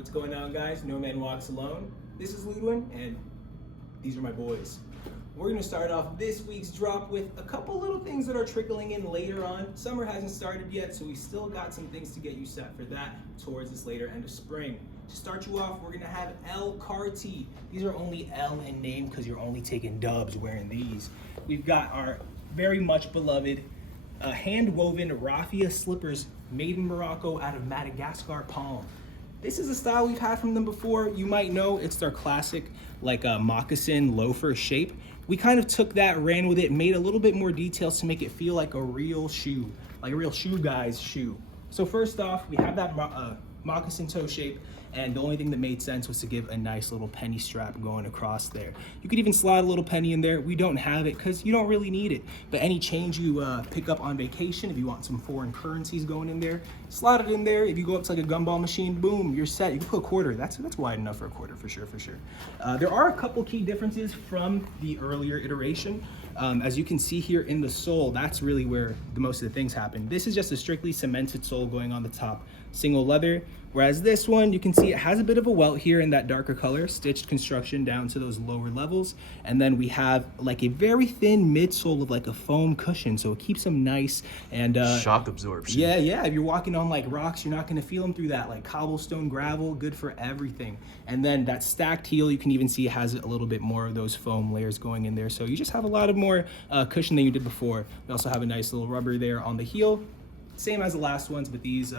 What's going on, guys? No Man Walks Alone. This is Ludwin, and these are my boys. We're gonna start off this week's drop with a couple little things that are trickling in later on. Summer hasn't started yet, so we still got some things to get you set for that towards this later end of spring. To start you off, we're gonna have Karti. These are only L in name because you're only taking dubs wearing these. We've got our very much beloved hand-woven raffia slippers made in Morocco out of Madagascar palm. This is a style we've had from them before. You might know it's their classic like a moccasin loafer shape. We kind of took that, ran with it, made a little bit more details to make it feel like a real shoe, like a real shoe guy's shoe. So first off, we have that moccasin toe shape, and the only thing that made sense was to give a nice little penny strap going across there. You could even slide a little penny in there. We don't have it because you don't really need it, but any change you pick up on vacation, if you want some foreign currencies going in there, slide it in there. If you go up to like a gumball machine, boom, you're set. You can put a quarter. That's wide enough for a quarter, for sure. There are a couple key differences from the earlier iteration. As you can see here in the sole, that's really where the most of the things happen. This is just a strictly cemented sole going on the top, single leather. Whereas this one, you can see it has a bit of a welt here in that darker color, stitched construction down to those lower levels. And then we have like a very thin midsole of like a foam cushion, so it keeps them nice and shock absorption. Yeah. If you're walking on like rocks, you're not gonna feel them through that, like cobblestone, gravel, good for everything. And then that stacked heel, you can even see it has a little bit more of those foam layers going in there. So you just have a lot of more cushion than you did before. We also have a nice little rubber there on the heel. Same as the last ones, but these,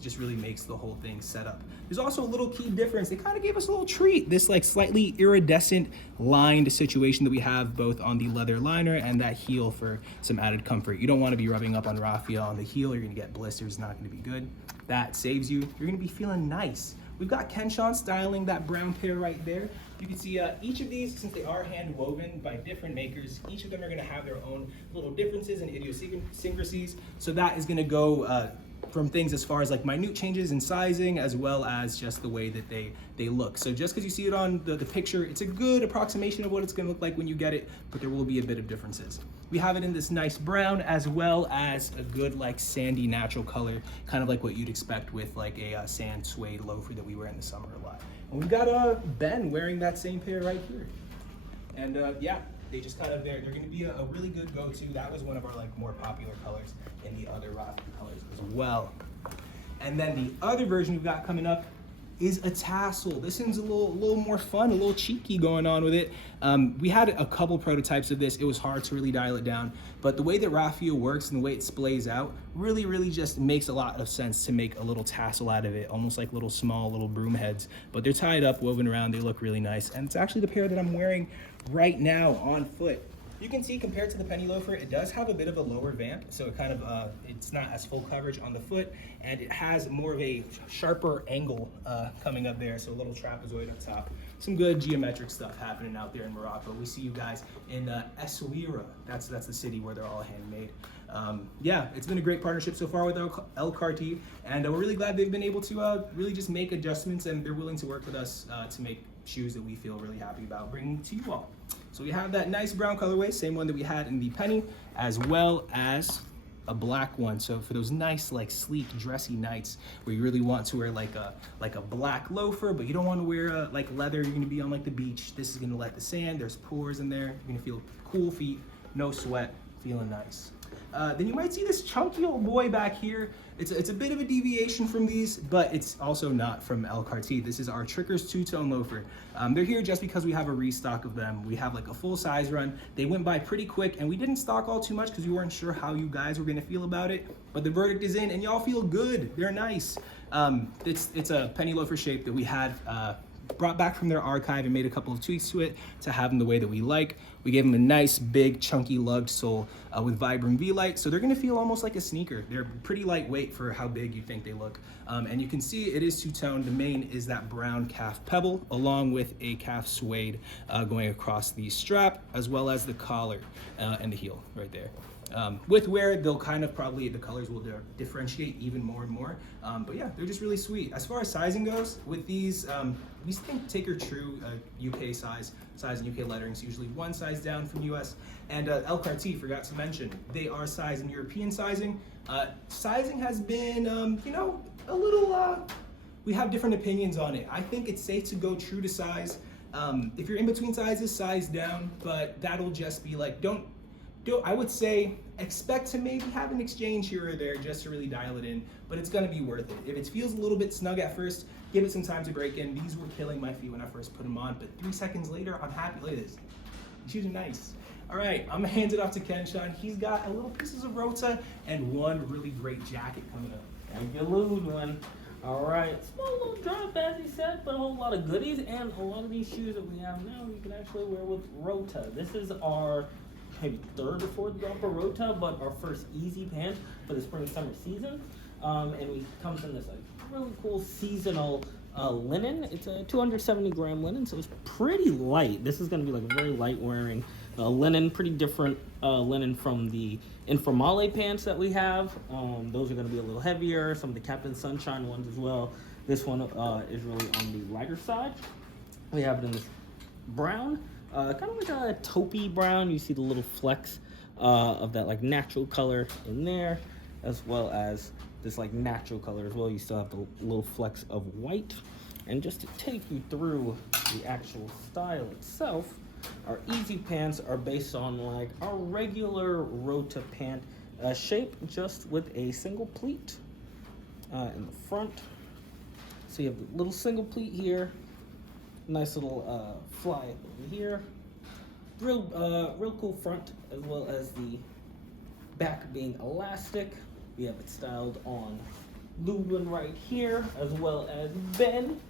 just really makes the whole thing set up. There's also a little key difference. They kind of gave us a little treat. This like slightly iridescent lined situation that we have both on the leather liner and that heel for some added comfort. You don't want to be rubbing up on raffia on the heel. You're gonna get blisters, not gonna be good. That saves you. You're gonna be feeling nice. We've got Kenshawn styling that brown pair right there. You can see each of these, since they are hand woven by different makers, each of them are gonna have their own little differences and idiosyncrasies. So that is gonna go from things as far as like minute changes in sizing, as well as just the way that they look. So just because you see it on the picture, it's a good approximation of what it's gonna look like when you get it, but there will be a bit of differences. We have it in this nice brown, as well as a good like sandy natural color, kind of like what you'd expect with like a sand suede loafer that we wear in the summer a lot. And we've got Ben wearing that same pair right here. And they just kind of, they're gonna be a really good go-to. That was one of our like more popular colors in the other raffia colors as well. And then the other version we've got coming up is a tassel. This one's a little more fun, a little cheeky going on with it. We had a couple prototypes of this. It was hard to really dial it down, but the way that raffia works and the way it splays out really just makes a lot of sense to make a little tassel out of it, almost like small little broom heads, but they're tied up, woven around, they look really nice. And it's actually the pair that I'm wearing right now on foot. You can see compared to the penny loafer, it does have a bit of a lower vamp, so it kind of, it's not as full coverage on the foot, and it has more of a sharper angle coming up there, so a little trapezoid on top. Some good geometric stuff happening out there in Morocco. We see you guys in Essaouira. That's the city where they're all handmade. It's been a great partnership so far with Karti, and we're really glad they've been able to really just make adjustments, and they're willing to work with us to make shoes that we feel really happy about bringing to you all. So we have that nice brown colorway, same one that we had in the penny, as well as a black one. So for those nice, like sleek, dressy nights where you really want to wear like a black loafer, but you don't want to wear like leather, you're gonna be on like the beach. This is gonna let the sand, there's pores in there. You're gonna feel cool feet, no sweat, feeling nice. Then you might see this chunky old boy back here. It's a bit of a deviation from these, but it's also not from Karti. This is our Trickers two-tone loafer. They're here just because we have a restock of them. We have like a full size run. They went by pretty quick, and we didn't stock all too much because we weren't sure how you guys were gonna feel about it, but the verdict is in, and y'all feel good. They're nice. It's a penny loafer shape that we had brought back from their archive and made a couple of tweaks to it to have them the way that we like. We gave them a nice, big, chunky lugged sole with Vibram V-Light, so they're gonna feel almost like a sneaker. They're pretty lightweight for how big you think they look. And you can see it is two-tone. The main is that brown calf pebble, along with a calf suede going across the strap, as well as the collar and the heel right there. With wear, they'll kind of probably, the colors will differentiate even more and more. But yeah, they're just really sweet. As far as sizing goes, with these, we think take your true UK size and UK lettering, so usually one size down from US. And Karti, forgot to mention, they are sized in European sizing. Sizing has been, a little we have different opinions on it. I think it's safe to go true to size. If you're in between sizes, size down, but that'll just be like, I would say expect to maybe have an exchange here or there just to really dial it in, but it's gonna be worth it. If it feels a little bit snug at first, give it some time to break in. These were killing my feet when I first put them on, but 3 seconds later, I'm happy. Look at this. The shoes are nice. All right, I'm gonna hand it off to Kenshawn. He's got a little pieces of Rota and one really great jacket coming up. Thank you, Ludwin. All right, small little drop as he said, but a whole lot of goodies, and a lot of these shoes that we have now you can actually wear with Rota. This is our maybe third or fourth drop of Rota, but our first easy pant for the spring summer season. And we comes in this like really cool seasonal linen. It's a 270 gram linen, so it's pretty light. This is going to be like a very light wearing linen, pretty different linen from the Informale pants that we have. Those are going to be a little heavier. Some of the Captain Sunshine ones as well. This one is really on the lighter side. We have it in this brown, kind of like a taupey brown. You see the little flecks of that like natural color in there, as well as this like natural color as well. You still have the little flecks of white. And just to take you through the actual style itself, our easy pants are based on like our regular Rota pant shape, just with a single pleat in the front. So you have the little single pleat here, nice little fly over here, real cool front, as well as the back being elastic. We have it styled on Ludwin right here, as well as Ben.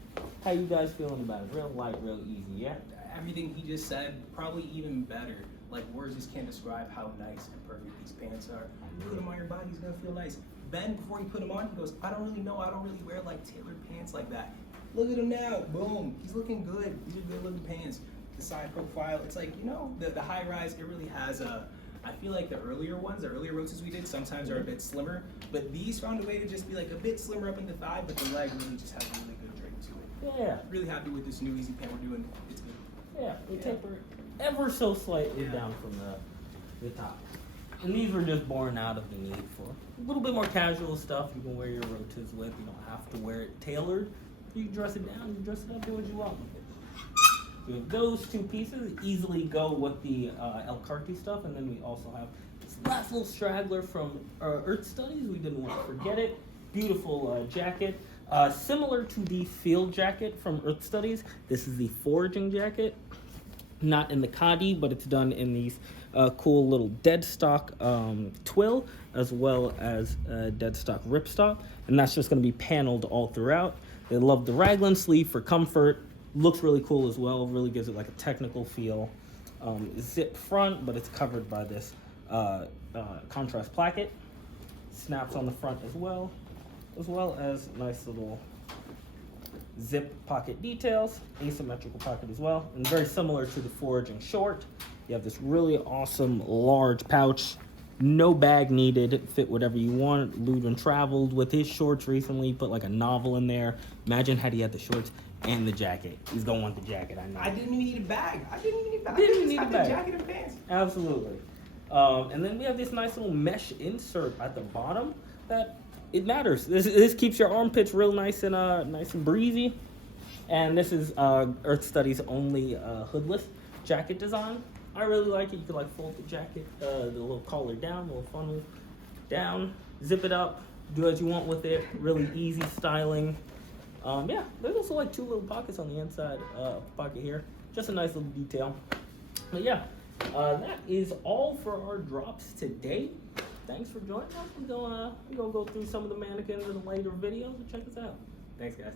How you guys feeling about it? Real light, real easy, yeah? Everything he just said, probably even better. Like, words just can't describe how nice and perfect these pants are. Put them on your body, he's gonna feel nice. Ben, before he put them on, he goes, I don't really know, I don't really wear like tailored pants like that. Look at him now, boom, he's looking good. These are good looking pants. The side profile, it's like, you know, the high rise, it really has I feel like the earlier Rotas we did sometimes are a bit slimmer, but these found a way to just be like a bit slimmer up in the thigh, but the leg really just has a really good drape to it. Yeah. Really happy with this new easy pant we're doing. It's good. Yeah, we taper ever so slightly down from the top. And these were just born out of the need for a little bit more casual stuff you can wear your Rotas with. You don't have to wear it tailored. You can dress it down, you dress it up, do what you want with it. We have those two pieces easily go with the Karti stuff, and then we also have this last little straggler from Earth Studies. We didn't want to forget it. Beautiful jacket. Similar to the field jacket from Earth Studies, this is the foraging jacket. Not in the khadi, but it's done in these cool little dead stock twill, as well as dead stock ripstop, and that's just going to be paneled all throughout. They love the raglan sleeve for comfort. Looks really cool as well. Really gives it like a technical feel. Zip front, but it's covered by this contrast placket. Snaps on the front as well as nice little zip pocket details, asymmetrical pocket as well, and very similar to the foraging short. You have this really awesome large pouch, no bag needed, fit whatever you want. Ludwin traveled with his shorts recently, put like a novel in there. Imagine had he had the shorts and the jacket. He's gonna want the jacket, I know. I didn't even need a bag. Didn't even need a bag. The jacket and pants. Absolutely. And then we have this nice little mesh insert at the bottom that it matters. This keeps your armpits real nice and breezy. And this is Earth Studies only hoodless jacket design. I really like it. You can like fold the jacket, the little collar down, the little funnel down, zip it up, do as you want with it. Really easy styling. Yeah, there's also like two little pockets on the inside pocket here. Just a nice little detail. But yeah, that is all for our drops today. Thanks for joining us. We're gonna go through some of the mannequins in a later videos and check us out. Thanks, guys.